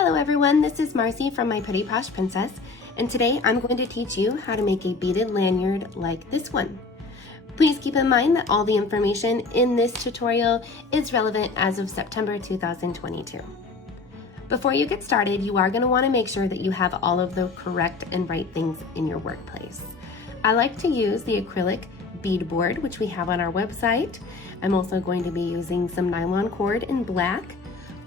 Hello everyone, this is Marcy from My Pretty Posh Princess, and today I'm going to teach you how to make a beaded lanyard like this one. Please keep in mind that all the information in this tutorial is relevant as of September 2022. Before you get started, you are going to want to make sure that you have all of the correct and right things in your workplace. I like to use the acrylic beadboard, which we have on our website. I'm also going to be using some nylon cord in black,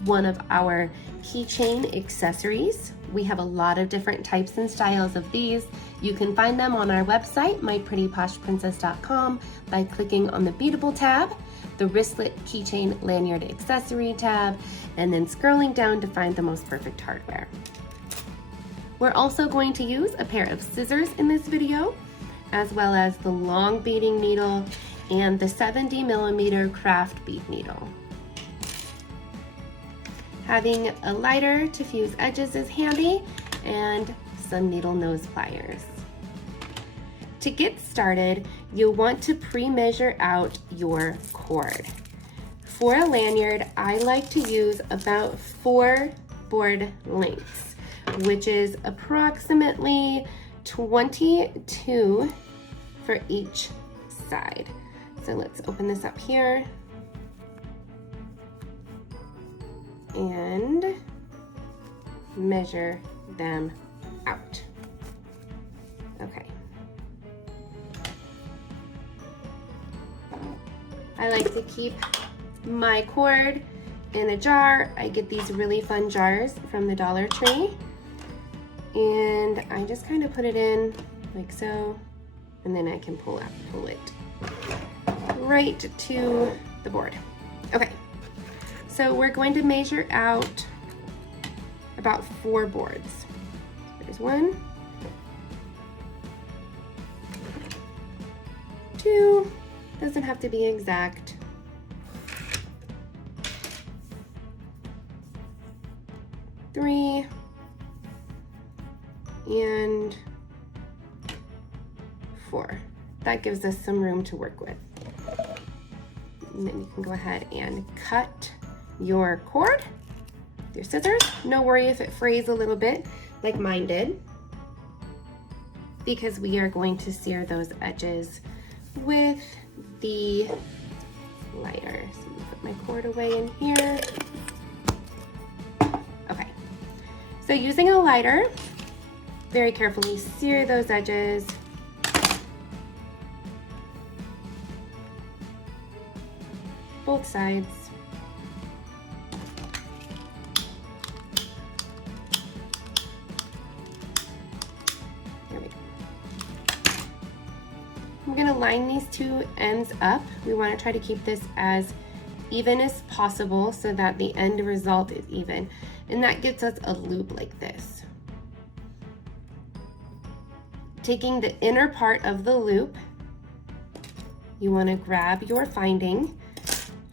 one of our keychain accessories. We have a lot of different types and styles of these. You can find them on our website, myprettyposhprincess.com, by clicking on the Beadable tab, the wristlet keychain lanyard accessory tab, and then scrolling down to find the most perfect hardware. We're also going to use a pair of scissors in this video, as well as the long beading needle and the 70mm craft bead needle. Having a lighter to fuse edges is handy, and some needle nose pliers. To get started, you'll want to pre-measure out your cord. For a lanyard, I like to use about 4 board lengths, which is approximately 22 for each side. So let's open this up here and measure them out. Okay. I like to keep my cord in a jar. I get these really fun jars from the Dollar Tree, and I just kind of put it in like so, and then I can pull it right to the board. Okay. So we're going to measure out about 4 boards. There's 1, 2, doesn't have to be exact. 3, and 4. That gives us some room to work with. And then you can go ahead and cut your cord with your scissors. No worry if it frays a little bit like mine did, because we are going to sear those edges with the lighter. So I'm gonna put my cord away in here. Okay, so using a lighter, very carefully sear those edges. Both sides. I'm going to line these 2 ends up. We want to try to keep this as even as possible so that the end result is even. And that gives us a loop like this. Taking the inner part of the loop, you want to grab your finding.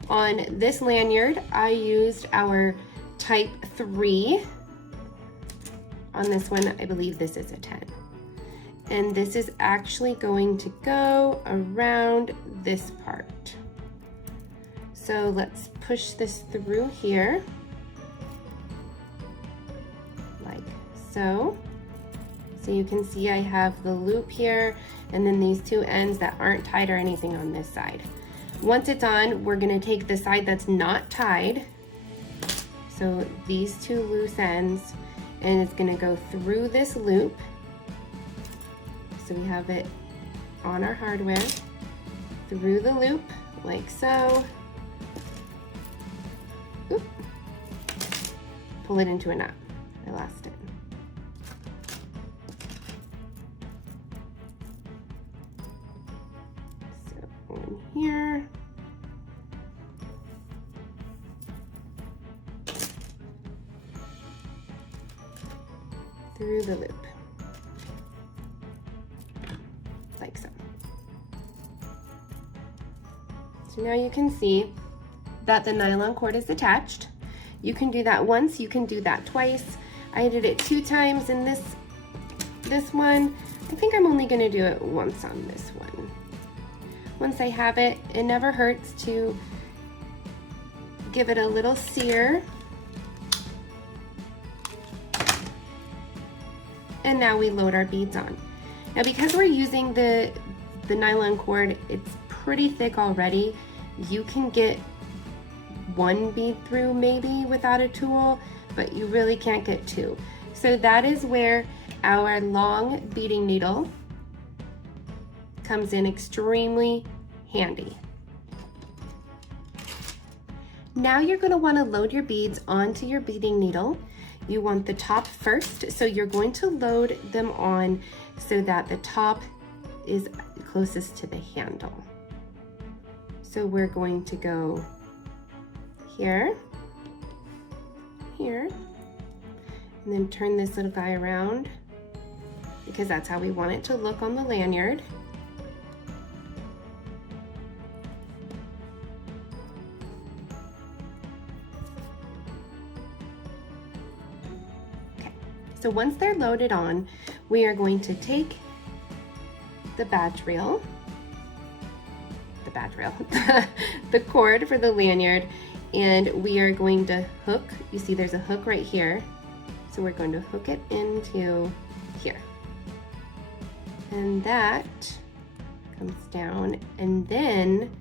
On this lanyard, I used our type 3. On this one, I believe this is a 10. And this is actually going to go around this part. So let's push this through here, like so. So you can see I have the loop here, and then these 2 ends that aren't tied or anything on this side. Once it's on, we're gonna take the side that's not tied, so these 2 loose ends, and it's gonna go through this loop. So we have it on our hardware, through the loop, like so. Oop. Pull it into a knot. I lost it. So in here. Through the loop. Like so. So now you can see that the nylon cord is attached. You can do that once, you can do that twice. I did it 2 times in this one. I think I'm only gonna do it once on this one. Once I have it, it never hurts to give it a little sear And now we load our beads on. Now because we're using the nylon cord, it's pretty thick already. You can get one bead through maybe without a tool, but you really can't get two. So that is where our long beading needle comes in extremely handy. Now you're going to want to load your beads onto your beading needle. You want the top first, so you're going to load them on so that the top is closest to the handle. So we're going to go here, here, and then turn this little guy around because that's how we want it to look on the lanyard. Okay, so once they're loaded on, we are going to take the badge reel, the cord for the lanyard, and we are going to hook. You see there's a hook right here. So we're going to hook it into here. And that comes down, and then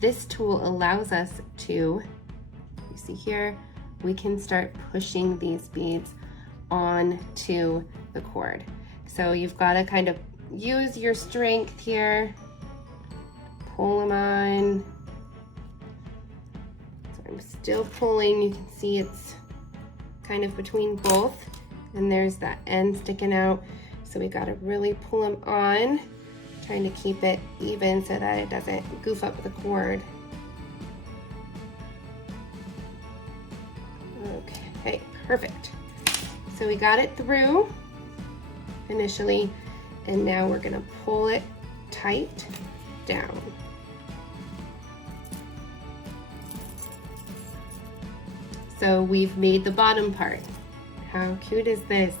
this tool allows us to, you see here, we can start pushing these beads onto the cord. So you've got to kind of use your strength here, pull them on. So I'm still pulling, you can see it's kind of between both, and there's that end sticking out. So we got to really pull them on, trying to keep it even so that it doesn't goof up the cord. Okay, perfect. So we got it through initially, and now we're gonna pull it tight down. So we've made the bottom part. How cute is this?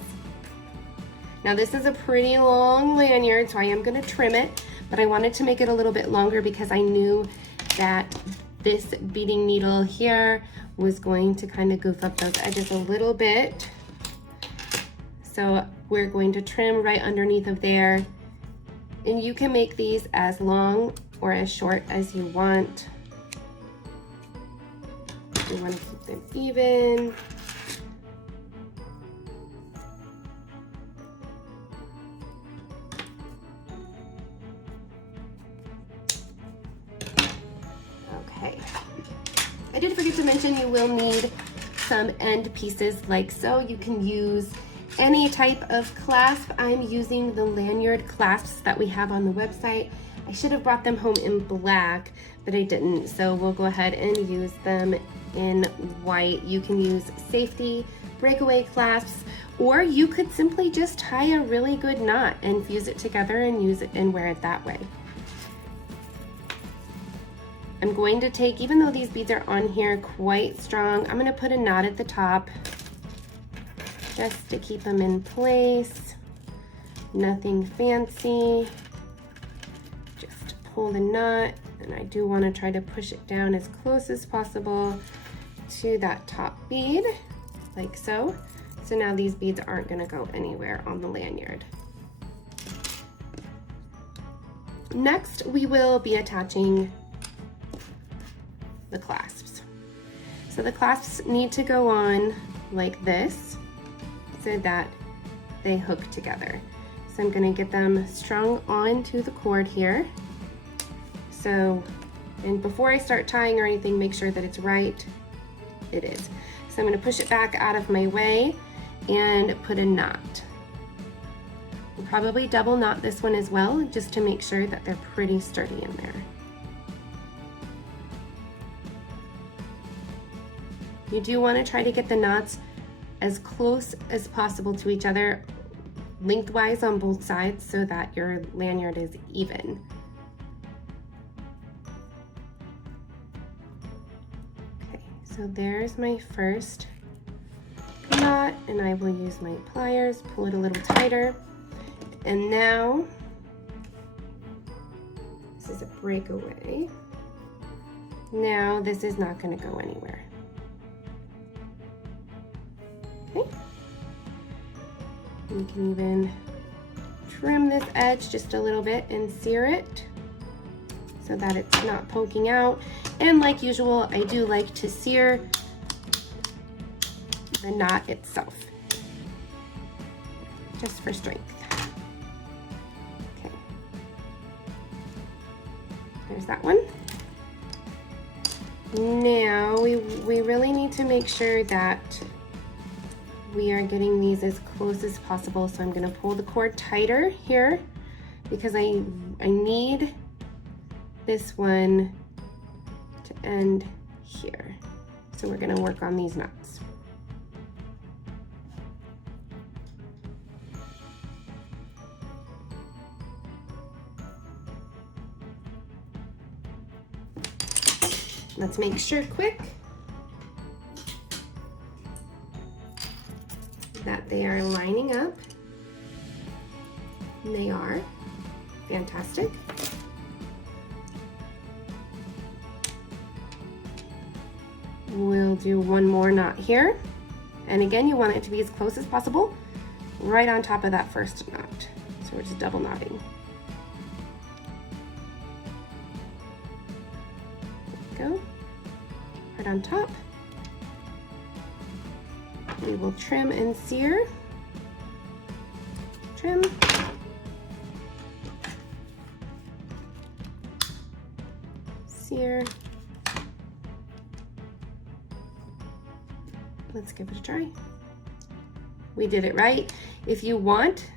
Now this is a pretty long lanyard, so I am gonna trim it, but I wanted to make it a little bit longer because I knew that this beading needle here was going to kind of goof up those edges a little bit. So we're going to trim right underneath of there. And you can make these as long or as short as you want. You want to keep them even. Okay. I did forget to mention you will need some end pieces like so. You can use any type of clasp. I'm using the lanyard clasps that we have on the website. I should have brought them home in black, but I didn't. So we'll go ahead and use them in white. You can use safety breakaway clasps, or you could simply just tie a really good knot and fuse it together and use it and wear it that way. I'm going to take, even though these beads are on here quite strong, I'm going to put a knot at the top just to keep them in place. Nothing fancy. Just pull the knot, and I do want to try to push it down as close as possible to that top bead, like so. So now these beads aren't going to go anywhere on the lanyard. Next, we will be attaching the clasps. So the clasps need to go on like this so that they hook together. So I'm going to get them strung onto the cord here. So, and before I start tying or anything, make sure that it's right. It is. So I'm going to push it back out of my way and put a knot. We'll probably double knot this one as well, just to make sure that they're pretty sturdy in there. You do want to try to get the knots as close as possible to each other lengthwise on both sides so that your lanyard is even. Okay, so there's my first knot, and I will use my pliers, pull it a little tighter. And now, this is a breakaway. Now this is not going to go anywhere. Okay. You can even trim this edge just a little bit and sear it so that it's not poking out. And like usual, I do like to sear the knot itself, just for strength. Okay, there's that one. Now we really need to make sure that we are getting these as close as possible. So I'm going to pull the cord tighter here because I need this one to end here. So we're going to work on these knots. Let's make sure quick that they are lining up. And they are. Fantastic. We'll do one more knot here. And again, you want it to be as close as possible, right on top of that first knot. So we're just double knotting. There we go. Right on top. We will trim and sear. Trim. Sear. Let's give it a try. We did it right. If you want,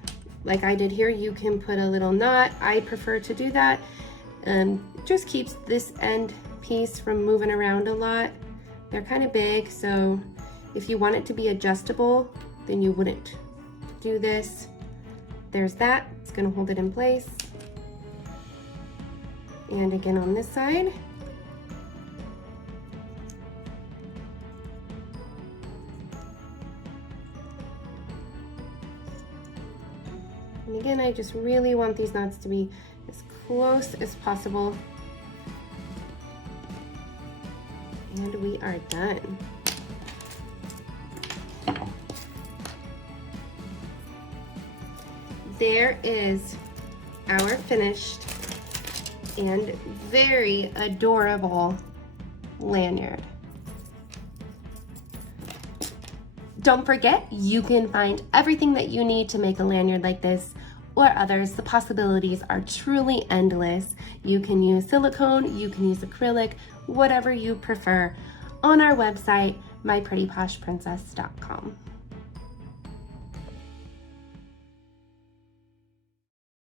like I did here, you can put a little knot. I prefer to do that. It just keeps this end piece from moving around a lot. They're kind of big, so if you want it to be adjustable, then you wouldn't do this. There's that. It's going to hold it in place. And again on this side. And again, I just really want these knots to be as close as possible. And we are done. There is our finished and very adorable lanyard. Don't forget, you can find everything that you need to make a lanyard like this or others. The possibilities are truly endless. You can use silicone, you can use acrylic, whatever you prefer, on our website, myprettyposhprincess.com.